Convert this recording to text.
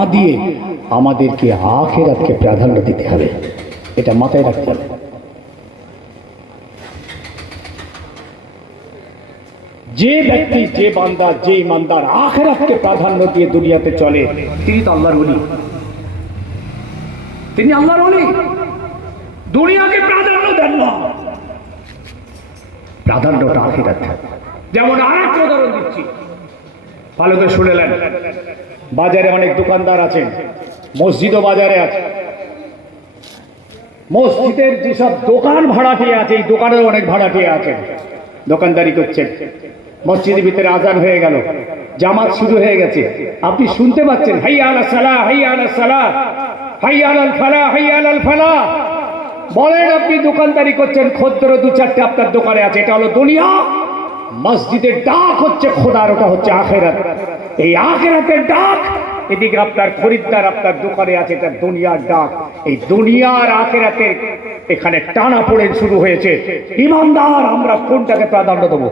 না দিয়ে আমাদেরকে আখেরাতকে প্রাধান্য দিতে হবে। এটা মাথায় রাখতে হবে। যে ব্যক্তি, যে বান্দা, যে ইমানদার আখেরাতকে প্রাধান্য দিয়ে দুনিয়াতে চলে, তিনি তো আল্লাহর অলি তিনি আল্লাহর অলি দুনিয়াকে প্রাধান্য দেন না। প্রাধান্যটা আখিরাত। যেমন আর একটা উদাহরণ দিচ্ছি। ভালো করে শুনেলেন বাজারে অনেক দোকানদার আছেন, মসজিদও বাজারে আছে। মসজিদের যেসব দোকান ভাড়াটিয়ে আছে, এই দোকানেও অনেক ভাড়াটিয়ে আছে। দোকানদারি করছেন। মসজিদের ভিতরে আজান হয়ে গেল, জামাত শুরু হয়ে গেছে। আপনি শুনতে পাচ্ছেন হাই আলা সালা হাই আলা সালা হাই আলাল ফালা হাই আলাল ফালা। বলেন আপনি দোকানদারি করছেন, খদ্দের দু চারটে আপনার দোকানে আছে, এটা হলো দুনিয়া। মসজিদের ডাক হচ্ছে খোদার, ওটা হচ্ছে আখেরাত। এই আখেরাতের ডাক, এদিকে আপনার খরিদ্দার আপনার দোকানে আছে, এটা দুনিয়ার ডাক। এই দুনিয়ার আখেরাতের এখানে টানা পড়ে শুরু হয়েছে। ইমানদার, আমরা কোনটাকে প্রাধান্য দেবো?